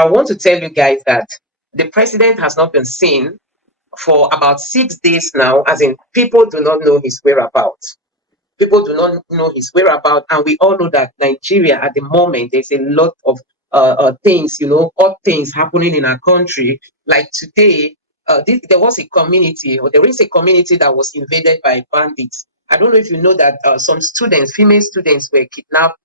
I want to tell you guys that the president has not been seen for about 6 days now, as in people do not know his whereabouts. People do not know his whereabouts, and we all know that Nigeria at the moment, there's a lot of things, odd things happening in our country. Like today, there was a community, or there is a community that was invaded by bandits. I don't know if you know that some students, female students, were kidnapped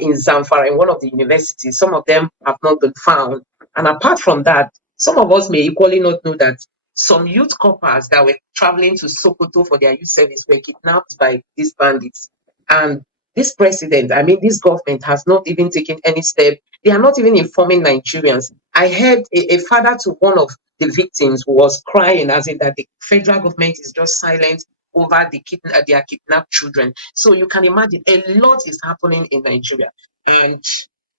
in Zamfara, in one of the universities. Some of them have not been found. And apart from that, some of us may equally not know that some youth couples that were traveling to Sokoto for their youth service were kidnapped by these bandits. And this president, I mean, this government has not even taken any step. They are not even informing Nigerians. I heard a father to one of the victims was crying, as in that the federal government is just silent over their kidnapped children. So you can imagine a lot is happening in Nigeria. And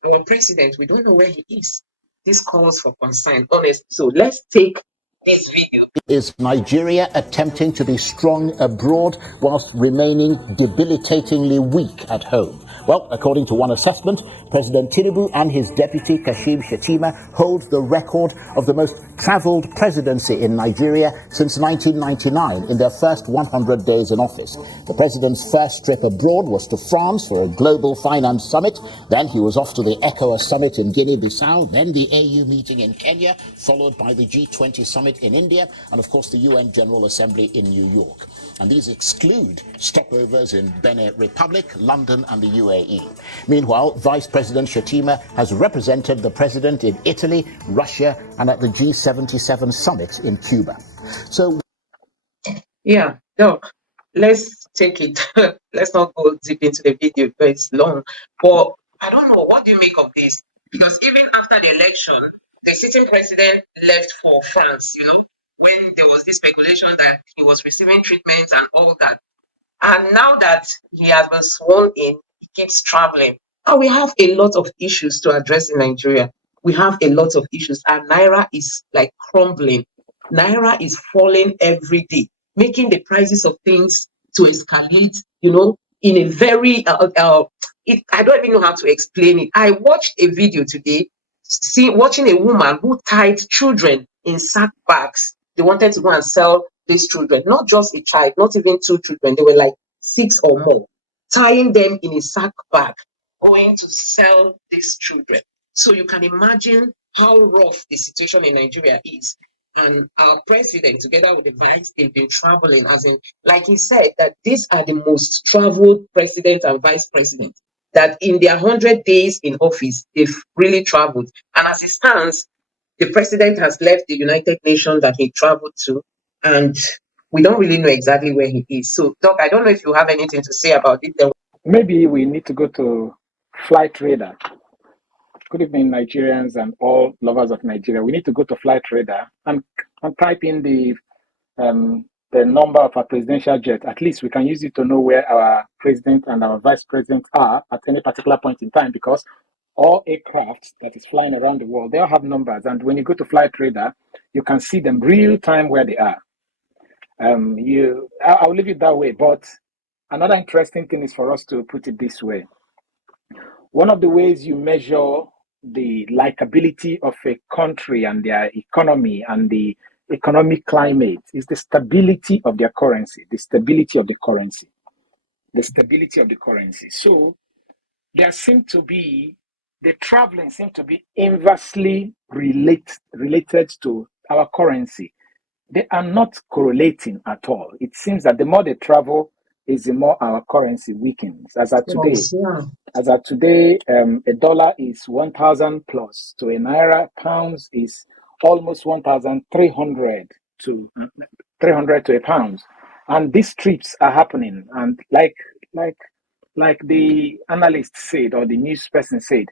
our president, we don't know where he is. This calls for concern, honest. So let's take this video. Is Nigeria attempting to be strong abroad whilst remaining debilitatingly weak at home? Well, according to one assessment, President Tinubu and his deputy Kashim Shettima hold the record of the most travelled presidency in Nigeria since 1999 in their first 100 days in office. The president's first trip abroad was to France for a global finance summit. Then he was off to the ECOWAS summit in Guinea-Bissau, then the AU meeting in Kenya, followed by the G20 summit in India, and of course the UN General Assembly in New York. And these exclude stopovers in Benin Republic, London and the UAE. Meanwhile, Vice President Shettima has represented the president in Italy, Russia and at the G77 summit in Cuba. So, yeah, Doc, let's take it. Let's not go deep into the video because it's long. But I don't know, what do you make of this? Because even after the election, the sitting president left for France, when there was this speculation that he was receiving treatment and all that. And now that he has been sworn in, he keeps traveling. And we have a lot of issues to address in Nigeria. We have a lot of issues. And Naira is like crumbling. Naira is falling every day, making the prices of things to escalate, in a very, I don't even know how to explain it. I watched a video today, watching a woman who tied children in sack bags. They wanted to go and sell these children, not just a child, not even 2 children. They were like 6 or more, tying them in a sack bag, going to sell these children. So you can imagine how rough the situation in Nigeria is. And our president, together with the vice, they've been traveling, as in, like he said, that these are the most traveled president and vice president, that in their 100 days in office, they've really traveled. And as it stands, the president has left the United Nations that he traveled to, and we don't really know exactly where he is. So, Doc, I don't know if you have anything to say about it. Maybe we need to go to Flight Radar. Good evening, Nigerians and all lovers of Nigeria. We need to go to Flight Radar and type in the number of our presidential jet. At least we can use it to know where our president and our vice president are at any particular point in time, because all aircraft that is flying around the world, they all have numbers. And when you go to Flight Radar, you can see them real time where they are. I'll leave it that way. But another interesting thing is for us to put it this way. One of the ways you measure the likability of a country and their economy and the economic climate is the stability of their currency, the stability of the currency. So there seem to be, the traveling seems to be inversely related to our currency. They are not correlating at all. It seems that the more they travel, is the more our currency weakens. As at today, a dollar is 1,000 plus to a naira. Pounds is almost 1,300 to a pound. And these trips are happening. And like the analyst said, or the news person said,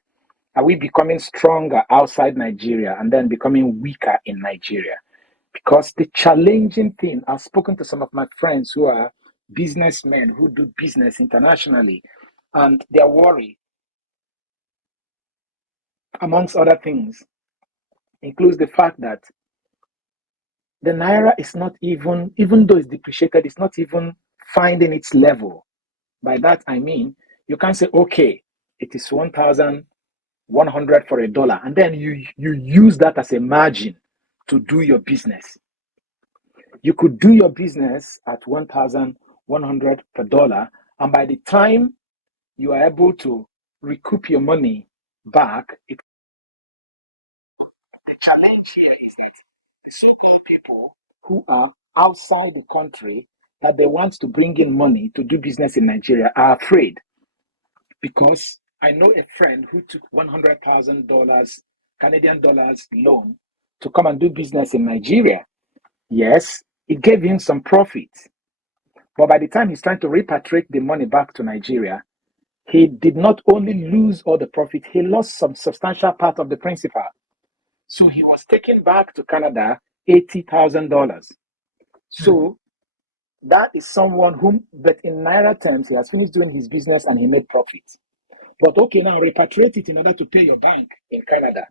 are we becoming stronger outside Nigeria and then becoming weaker in Nigeria? Because the challenging thing, I've spoken to some of my friends who are businessmen who do business internationally, and their worry, amongst other things, includes the fact that the naira is not even though it's depreciated, it's not even finding its level. By that I mean, you can't say, okay, it is 1,000 100 for $1, and then you use that as a margin to do your business. You could do your business at 1,100 per dollar, and by the time you are able to recoup your money back, the challenge here is that people who are outside the country that they want to bring in money to do business in Nigeria are afraid, because I know a friend who took $100,000 Canadian dollars loan to come and do business in Nigeria. Yes, it gave him some profit, but by the time he's trying to repatriate the money back to Nigeria, he did not only lose all the profit, he lost some substantial part of the principal. So he was taken back to Canada $80,000. So that is someone whom, but in Naira terms, he has finished doing his business and he made profit. But okay, now repatriate it in order to pay your bank in Canada.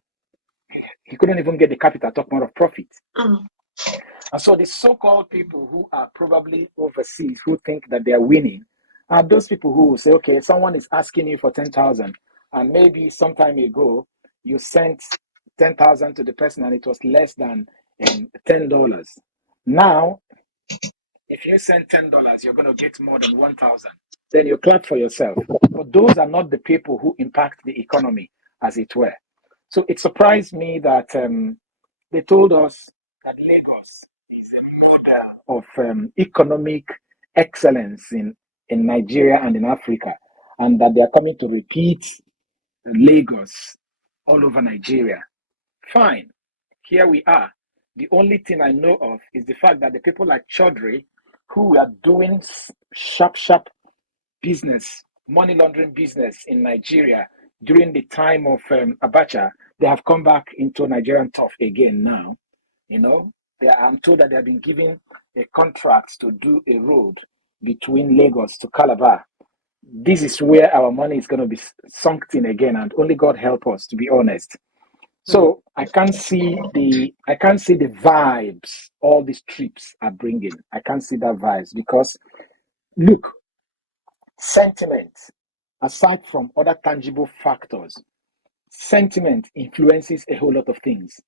He couldn't even get the capital, talk more of profit. And so the so-called people who are probably overseas, who think that they are winning, are those people who will say, okay, someone is asking you for 10,000, and maybe some time ago you sent 10,000 to the person and it was less than $10. Now, if you send $10, you're going to get more than 1,000. Then you clap for yourself. But those are not the people who impact the economy, as it were. So it surprised me that they told us that Lagos is a model of economic excellence in Nigeria and in Africa, and that they are coming to repeat Lagos all over Nigeria. Fine, here we are. The only thing I know of is the fact that the people like Chaudhry, who are doing sharp business, money laundering business in Nigeria during the time of Abacha, they have come back into Nigerian turf again now. You know, I'm told that they have been given a contract to do a road between Lagos to Calabar. This is where our money is going to be sunk in again, and only God help us, to be honest. So I can't see the vibes all these trips are bringing. I can't see that vibes, because look, sentiment, aside from other tangible factors, sentiment influences a whole lot of things.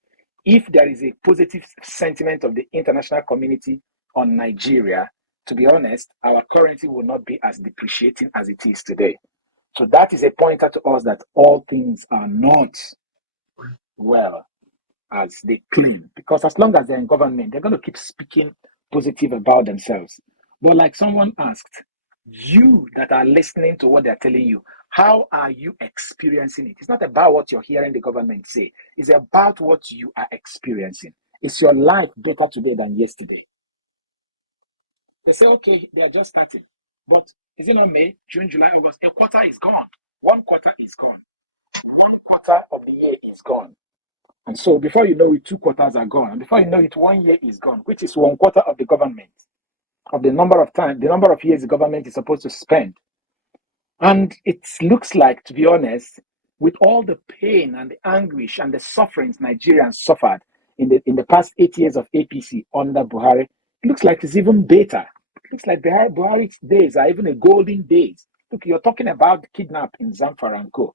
If there is a positive sentiment of the international community on Nigeria, to be honest, our currency will not be as depreciating as it is today. So that is a pointer to us that all things are not well as they claim. Because as long as they're in government, they're going to keep speaking positive about themselves. But like someone asked, you that are listening to what they're telling you, how are you experiencing it? It's not about what you're hearing the government say. It's about what you are experiencing. Is your life better today than yesterday? They say, okay, they are just starting. But is it not May, June, July, August? A quarter is gone. 1 quarter is gone. 1 quarter of the year is gone. And so before you know it, 2 quarters are gone. And before you know it, 1 year is gone, which is 1 quarter of the government, of the number of years the government is supposed to spend. And it looks like, to be honest, with all the pain and the anguish and the sufferings Nigerians suffered in the past 8 years of APC under Buhari, it looks like it's even better. It looks like Buhari's days are even a golden days. Look, you're talking about kidnap in Zamfara and Co.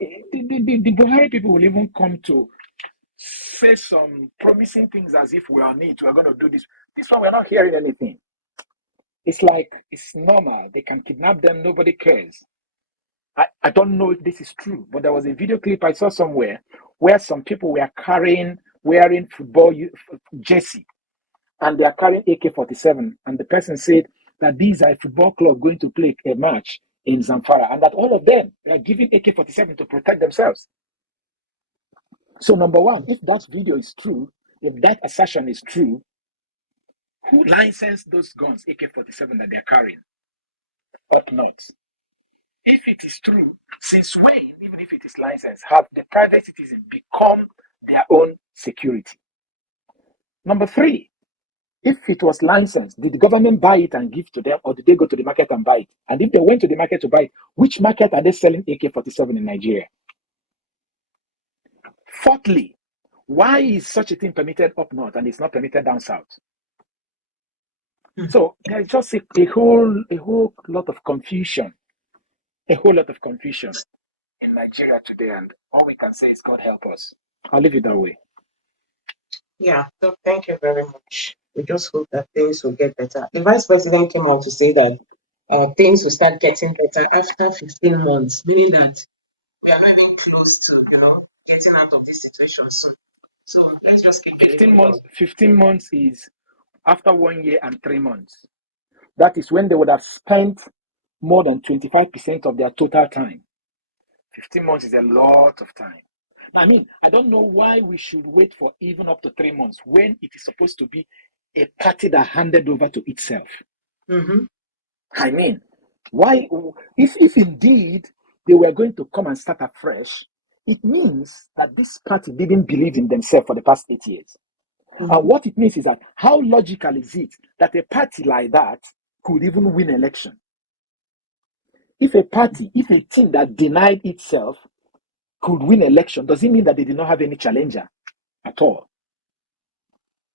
The Buhari people will even come to say some promising things as if we are on it, we're going to do this. This one, we're not hearing anything. It's like, it's normal. They can kidnap them, nobody cares. I don't know if this is true, but there was a video clip I saw somewhere where some people were wearing football jersey, and they are carrying AK-47, and the person said that these are a football club going to play a match in Zamfara, and that all of them are giving AK-47 to protect themselves. So number one, if that video is true, if that assertion is true, who licensed those guns, AK-47, that they're carrying up north? If it is true, since when, even if it is licensed, have the private citizens become their own security? Number three, if it was licensed, did the government buy it and give to them, or did they go to the market and buy it? And if they went to the market to buy it, which market are they selling AK-47 in Nigeria? Fourthly, why is such a thing permitted up north and it's not permitted down south? So there's just a whole lot of confusion. A whole lot of confusion in Nigeria today. And all we can say is God help us. I'll leave it that way. Yeah, so thank you very much. We just hope that things will get better. The vice president came out to say that things will start getting better after 15 months, meaning that we are not even close to, getting out of this situation soon. So let's just keep 15 months. 15 months is after 1 year and 3 months. That is when they would have spent more than 25% of their total time. 15 months is a lot of time. Now, I don't know why we should wait for even up to 3 months when it is supposed to be a party that handed over to itself. Mm-hmm. Why? If indeed they were going to come and start afresh, it means that this party didn't believe in themselves for the past 8 years. Mm-hmm. And what it means is that how logical is it that a party like that could even win election? If a team that denied itself could win election, does it mean that they did not have any challenger at all?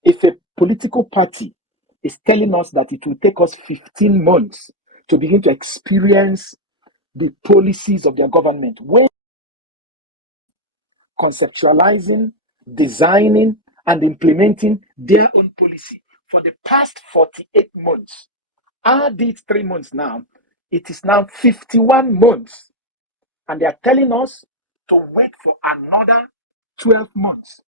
If a political party is telling us that it will take us 15 months to begin to experience the policies of their government, when conceptualizing, designing, and implementing their own policy for the past 48 months, add it 3 months now, it is now 51 months. And they are telling us to wait for another 12 months.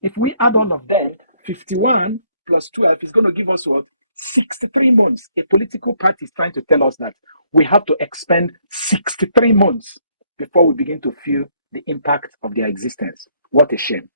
If we add all of them, 51 plus 12 is going to give us what? 63 months. A political party is trying to tell us that we have to expend 63 months before we begin to feel the impact of their existence. What a shame.